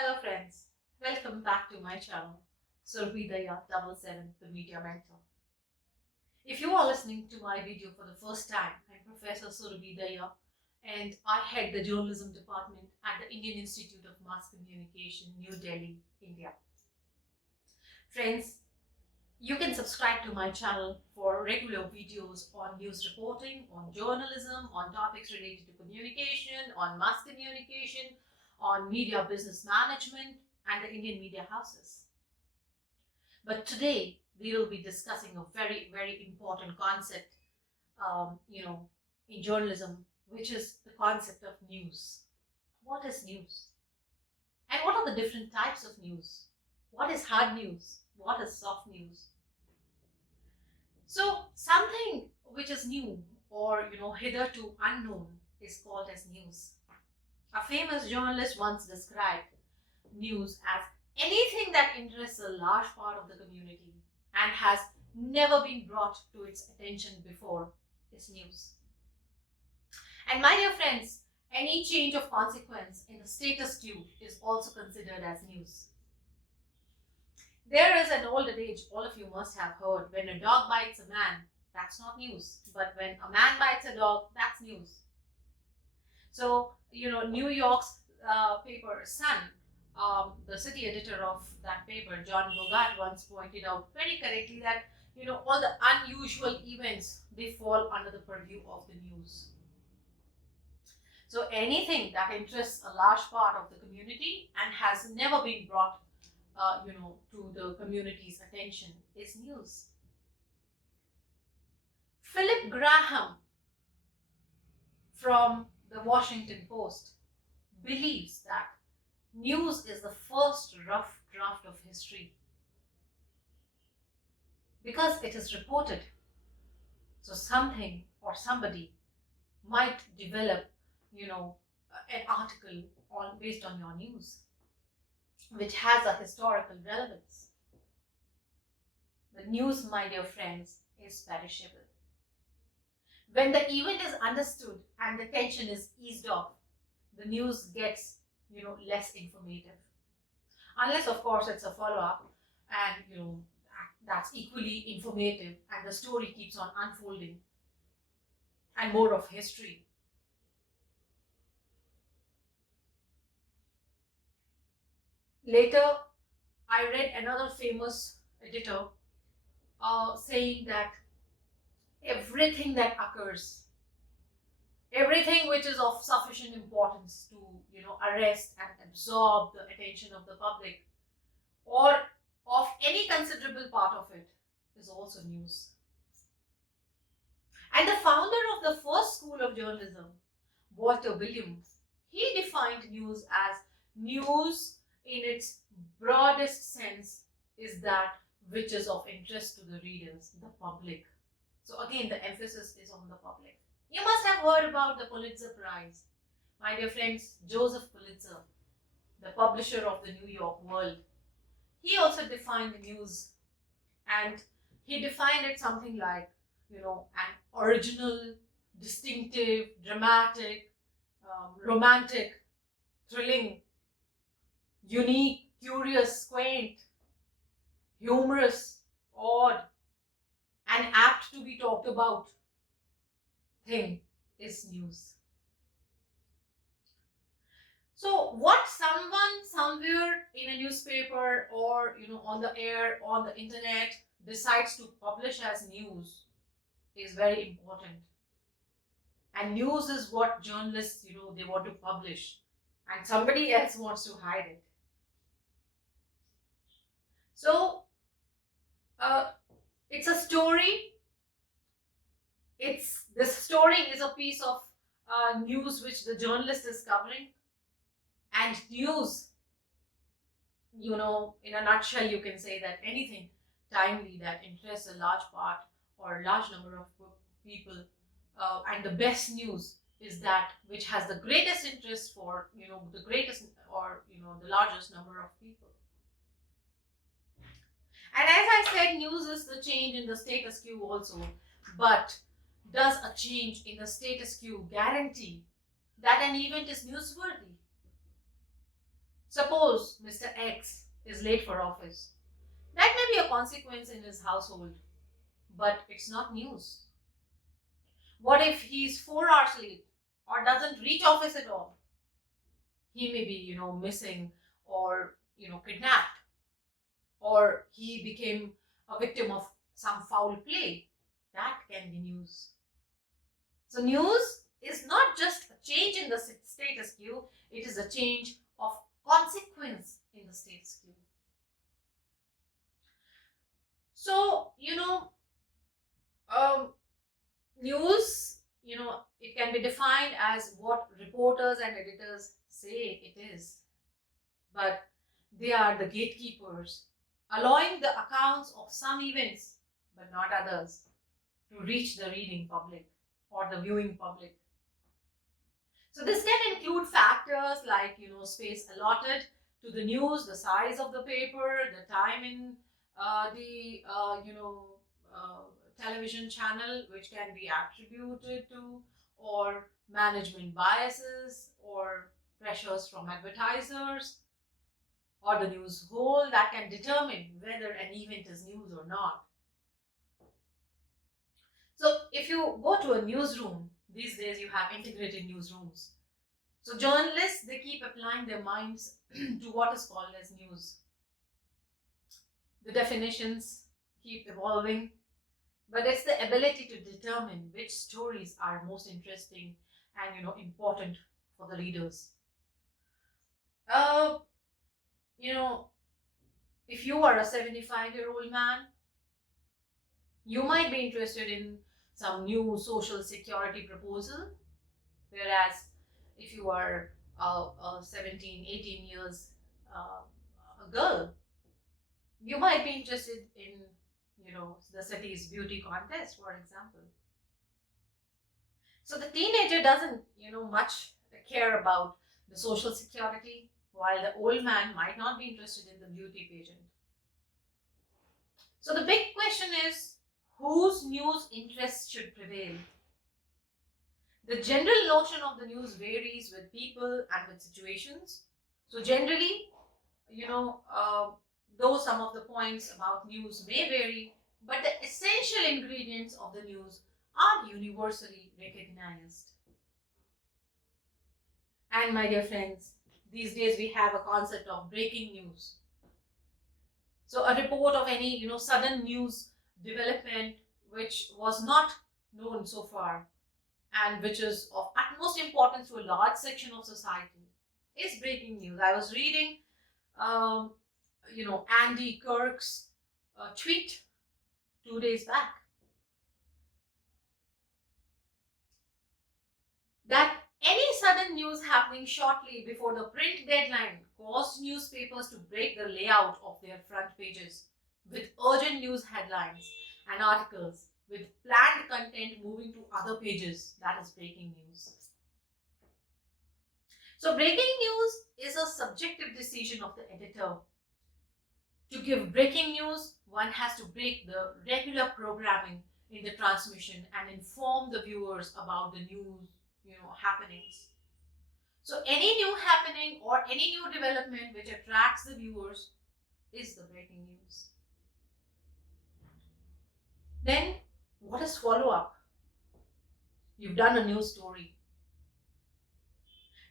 Hello friends, welcome back to my channel, Surbhi Dahiya 77, the Media Mentor. If you are listening to my video for the first time, I'm Professor Surbhi Dahiya and I head the journalism department at the Indian Institute of Mass Communication, New Delhi, India. Friends, you can subscribe to my channel for regular videos on news reporting, on journalism, on topics related to communication, on mass communication, on media business management, and the Indian media houses. But today, we will be discussing a very, very important concept, in journalism, which is the concept of news. What is news? And what are the different types of news? What is hard news? What is soft news? So something which is new or hitherto unknown is called as news. A famous journalist once described news as anything that interests a large part of the community and has never been brought to its attention before is news. And my dear friends, any change of consequence in the status quo is also considered as news. There is an old adage all of you must have heard: when a dog bites a man, that's not news. But when a man bites a dog, that's news. So, New York's paper Sun, the city editor of that paper, John Bogart, once pointed out very correctly that, all the unusual events, they fall under the purview of the news. So anything that interests a large part of the community and has never been brought to the community's attention is news. Philip Graham from the Washington Post believes that news is the first rough draft of history because it is reported. So something or somebody might develop, an article based on your news, which has a historical relevance. The news, my dear friends, is perishable. When the event is understood and the tension is eased off, the news gets, less informative. Unless, of course, it's a follow-up and, that's equally informative and the story keeps on unfolding and more of history. Later, I read another famous editor saying that everything that occurs, everything which is of sufficient importance to, arrest and absorb the attention of the public, or of any considerable part of it, is also news. And the founder of the first school of journalism, Walter Williams, he defined news as news in its broadest sense is that which is of interest to the readers, the public. So again, the emphasis is on the public. You must have heard about the Pulitzer Prize. My dear friends, Joseph Pulitzer, the publisher of the New York World, he also defined the news, and he defined it something like, an original, distinctive, dramatic, romantic, thrilling, unique, curious, quaint, humorous, odd, and apt to be talked about thing is news. So what someone somewhere in a newspaper or on the air, on the internet decides to publish as news is very important. And news is what journalists, they want to publish, and somebody else wants to hide it. So it's a story. This story is a piece of news which the journalist is covering. And news, in a nutshell, you can say that anything timely that interests a large part or a large number of people, and the best news is that which has the greatest interest for, the greatest or, the largest number of people. And as I said, news is the change in the status quo also. But does a change in the status quo guarantee that an event is newsworthy? Suppose Mr. X is late for office. That may be a consequence in his household, but it's not news. What if he's 4 hours late or doesn't reach office at all? He may be, missing or, kidnapped, or he became a victim of some foul play. That can be news. So, news is not just a change in the status quo, it is a change of consequence in the status quo. So, um, news, it can be defined as what reporters and editors say it is, but they are the gatekeepers, allowing the accounts of some events, but not others, to reach the reading public or the viewing public. So this can include factors like, space allotted to the news, the size of the paper, the time in the, television channel, which can be attributed to, or management biases, or pressures from advertisers, or the news whole that can determine whether an event is news or not. So if you go to a newsroom, these days you have integrated newsrooms. So journalists, they keep applying their minds to what is called as news. The definitions keep evolving, but it's the ability to determine which stories are most interesting and important for the readers. Uh, you know, if you are a 75-year-old man, you might be interested in some new social security proposal, whereas if you are a 17, 18 years a girl, you might be interested in, the city's beauty contest, for example. So the teenager doesn't, much care about the social security, while the old man might not be interested in the beauty pageant. So the big question is, whose news interests should prevail? The general notion of the news varies with people and with situations. So generally, though some of the points about news may vary, but the essential ingredients of the news are universally recognized. And my dear friends, these days we have a concept of breaking news. So a report of any, sudden news development which was not known so far and which is of utmost importance to a large section of society is breaking news. I was reading, um, Andy Kirk's tweet 2 days back that any sudden news happening shortly before the print deadline caused newspapers to break the layout of their front pages with urgent news headlines and articles with planned content moving to other pages. That is breaking news. So breaking news is a subjective decision of the editor. To give breaking news, one has to break the regular programming in the transmission and inform the viewers about the news, happenings. So any new happening or any new development which attracts the viewers is the breaking news. Then what is follow-up? You've done a news story.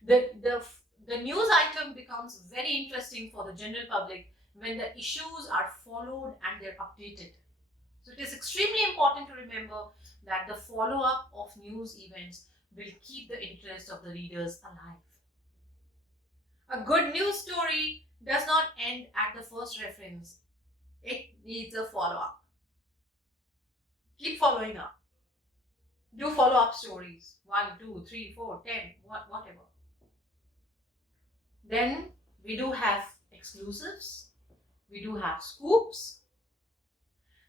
The news item becomes very interesting for the general public when the issues are followed and they're updated. So it is extremely important to remember that the follow-up of news events will keep the interest of the readers alive. A good news story does not end at the first reference. It needs a follow-up. Keep following up. Do follow-up stories. 1, 2, 3, 4, 10, whatever. Then we do have exclusives. We do have scoops.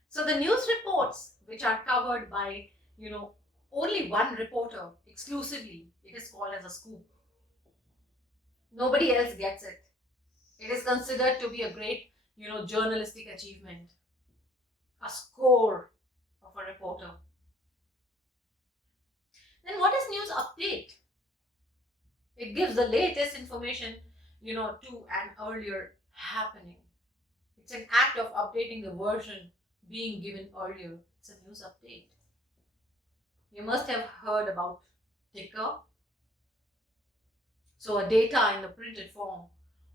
So the news reports which are covered by, only one reporter exclusively, it is called as a scoop. Nobody else gets it. It is considered to be a great, journalistic achievement. A score of a reporter. Then what is news update? It gives the latest information, to an earlier happening. It's an act of updating the version being given earlier. It's a news update. You must have heard about ticker. So a data in the printed form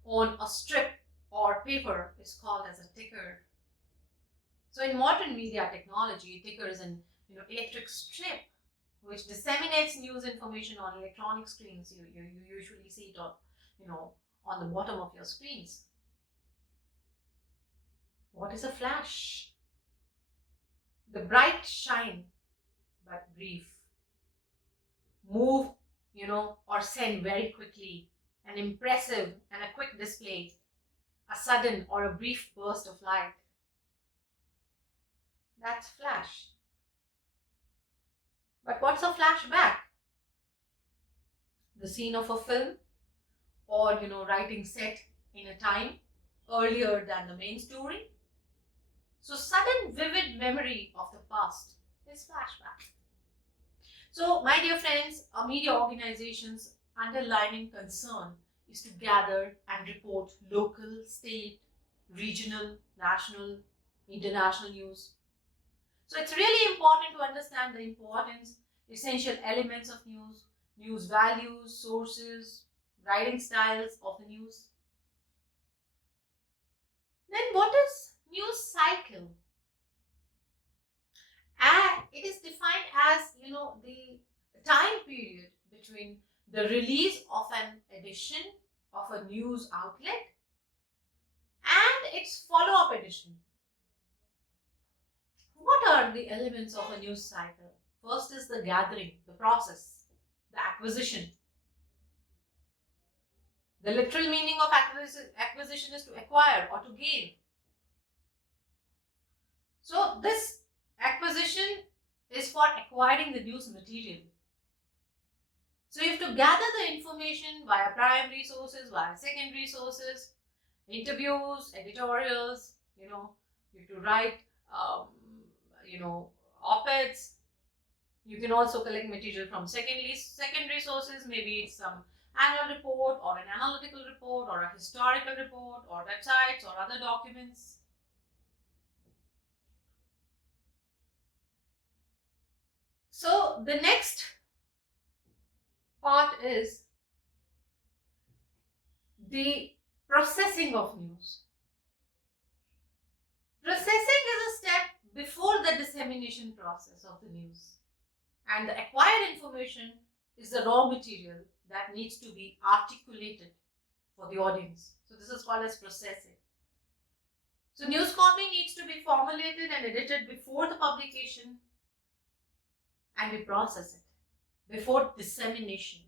on a strip or paper is called as a ticker. So in modern media technology, ticker is an electric strip which disseminates news information on electronic screens. You usually see it on on the bottom of your screens. What is a flash? The bright shine but brief. Move, or send very quickly. An impressive and a quick display. A sudden or a brief burst of light. That's flash. But what's a flashback? The scene of a film or, writing set in a time earlier than the main story. So sudden vivid memory of the past is flashback. So my dear friends, a media organization's underlying concern is to gather and report local, state, regional, national, international news. So it's really important to understand the importance, essential elements of news values, sources, writing styles of the news. Then what is news cycle? And it is defined as, the time period between the release of an edition of a news outlet and its follow-up edition. What are the elements of a news cycle? First is the gathering, the process, the acquisition. The literal meaning of acquisition is to acquire or to gain. So this acquisition is for acquiring the news material. So you have to gather the information via primary sources, via secondary sources, interviews, editorials, you have to write, op-eds. You can also collect material from secondary sources, maybe it's some annual report or an analytical report or a historical report or websites or other documents. So the next part is the processing of news. Processing is a step before the dissemination process of the news, and the acquired information is the raw material that needs to be articulated for the audience. So this is called as processing. So news copy needs to be formulated and edited before the publication, and we process it before dissemination.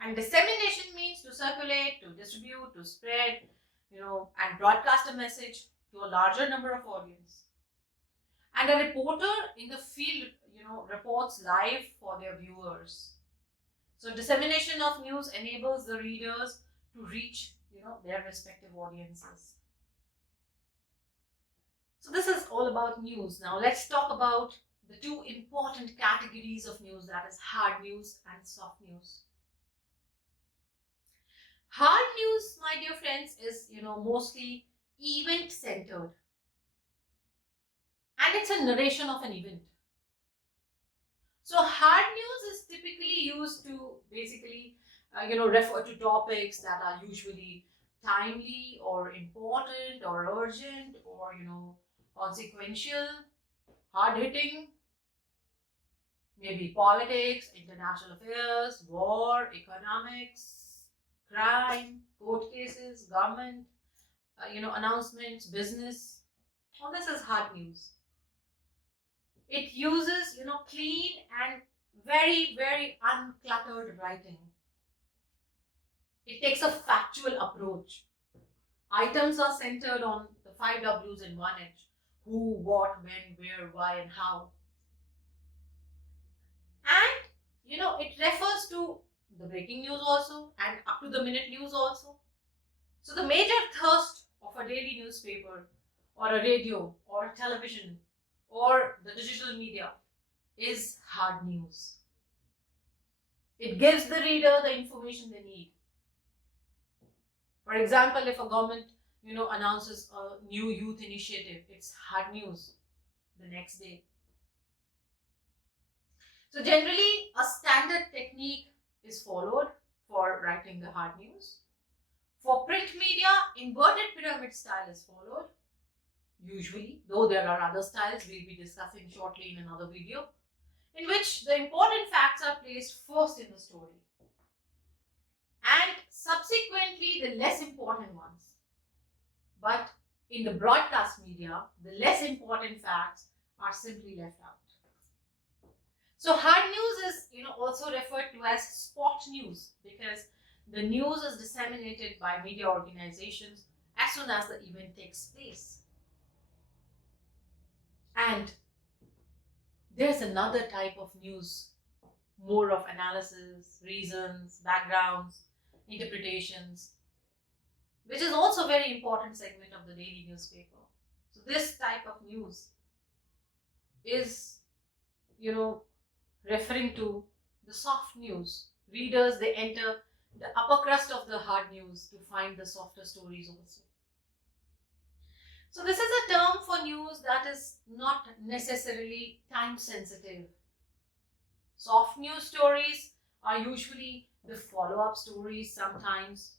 And dissemination means to circulate, to distribute, to spread, and broadcast a message to a larger number of audience. And a reporter in the field, reports live for their viewers. So dissemination of news enables the readers to reach, their respective audiences. So this is all about news. Now let's talk about the two important categories of news, that is hard news and soft news. Hard news, my dear friends, is mostly event centered, and it's a narration of an event. So hard news is typically used to basically refer to topics that are usually timely or important or urgent or consequential, hard-hitting, maybe politics, international affairs, war, economics, crime, court cases, government, announcements, business. All this is hard news. It uses, clean and very, very uncluttered writing. It takes a factual approach. Items are centered on the 5 W's in one edge: who, what, when, where, why, and how. And, it refers to the breaking news also and up to the minute news also. So the major thrust of a daily newspaper or a radio or a television or the digital media is hard news. It gives the reader the information they need. For example, if a government, announces a new youth initiative, it's hard news the next day. So generally, a standard technique is followed for writing the hard news. For print media, inverted pyramid style is followed, usually, though there are other styles we'll be discussing shortly in another video, in which the important facts are placed first in the story and subsequently the less important ones. But in the broadcast media, the less important facts are simply left out. So hard news is, also referred to as spot news because the news is disseminated by media organizations as soon as the event takes place. And there's another type of news, more of analysis, reasons, backgrounds, interpretations, which is also a very important segment of the daily newspaper. So this type of news is, referring to the soft news. Readers, they enter the upper crust of the hard news to find the softer stories also. So this is a term for news that is not necessarily time sensitive. Soft news stories are usually the follow-up stories sometimes.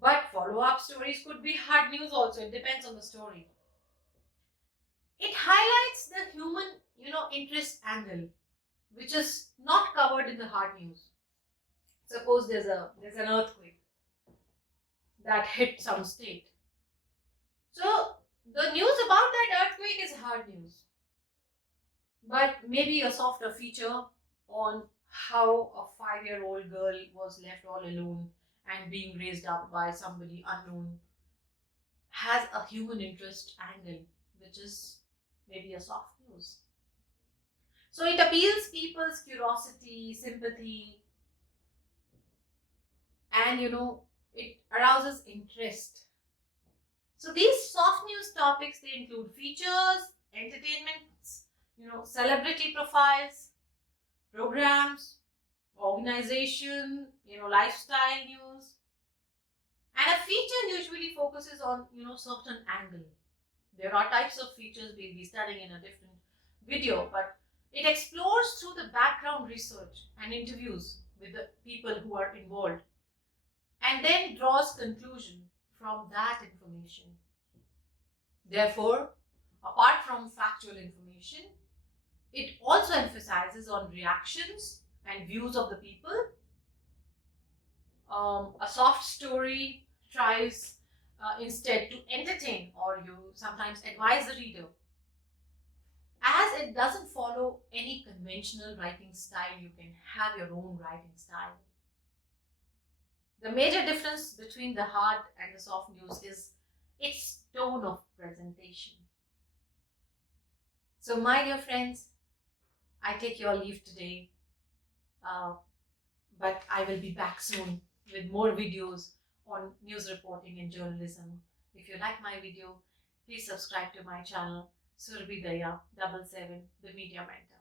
But follow-up stories could be hard news also. It depends on the story. It highlights the human, interest angle, which is not covered in the hard news. Suppose there's an earthquake that hit some state. So the news about that earthquake is hard news. But maybe a softer feature on how a 5-year-old girl was left all alone and being raised up by somebody unknown has a human interest angle, which is maybe a soft news. So it appeals people's curiosity, sympathy, and it arouses interest. So these soft news topics, they include features, entertainments, celebrity profiles, programs, organization, lifestyle news. And a feature usually focuses on, certain angle. There are types of features we'll be studying in a different video, but it explores through the background research and interviews with the people who are involved and then draws conclusion from that information. Therefore, apart from factual information, it also emphasizes on reactions and views of the people. A soft story tries instead to entertain or you sometimes advise the reader, as it doesn't follow any conventional writing style. You can have your own writing style. The major difference between the hard and the soft news is its tone of presentation. So my dear friends, I take your leave today, but I will be back soon with more videos on news reporting and journalism. If you like my video, please subscribe to my channel, Surbhi Dahiya 77, the Media Mentor.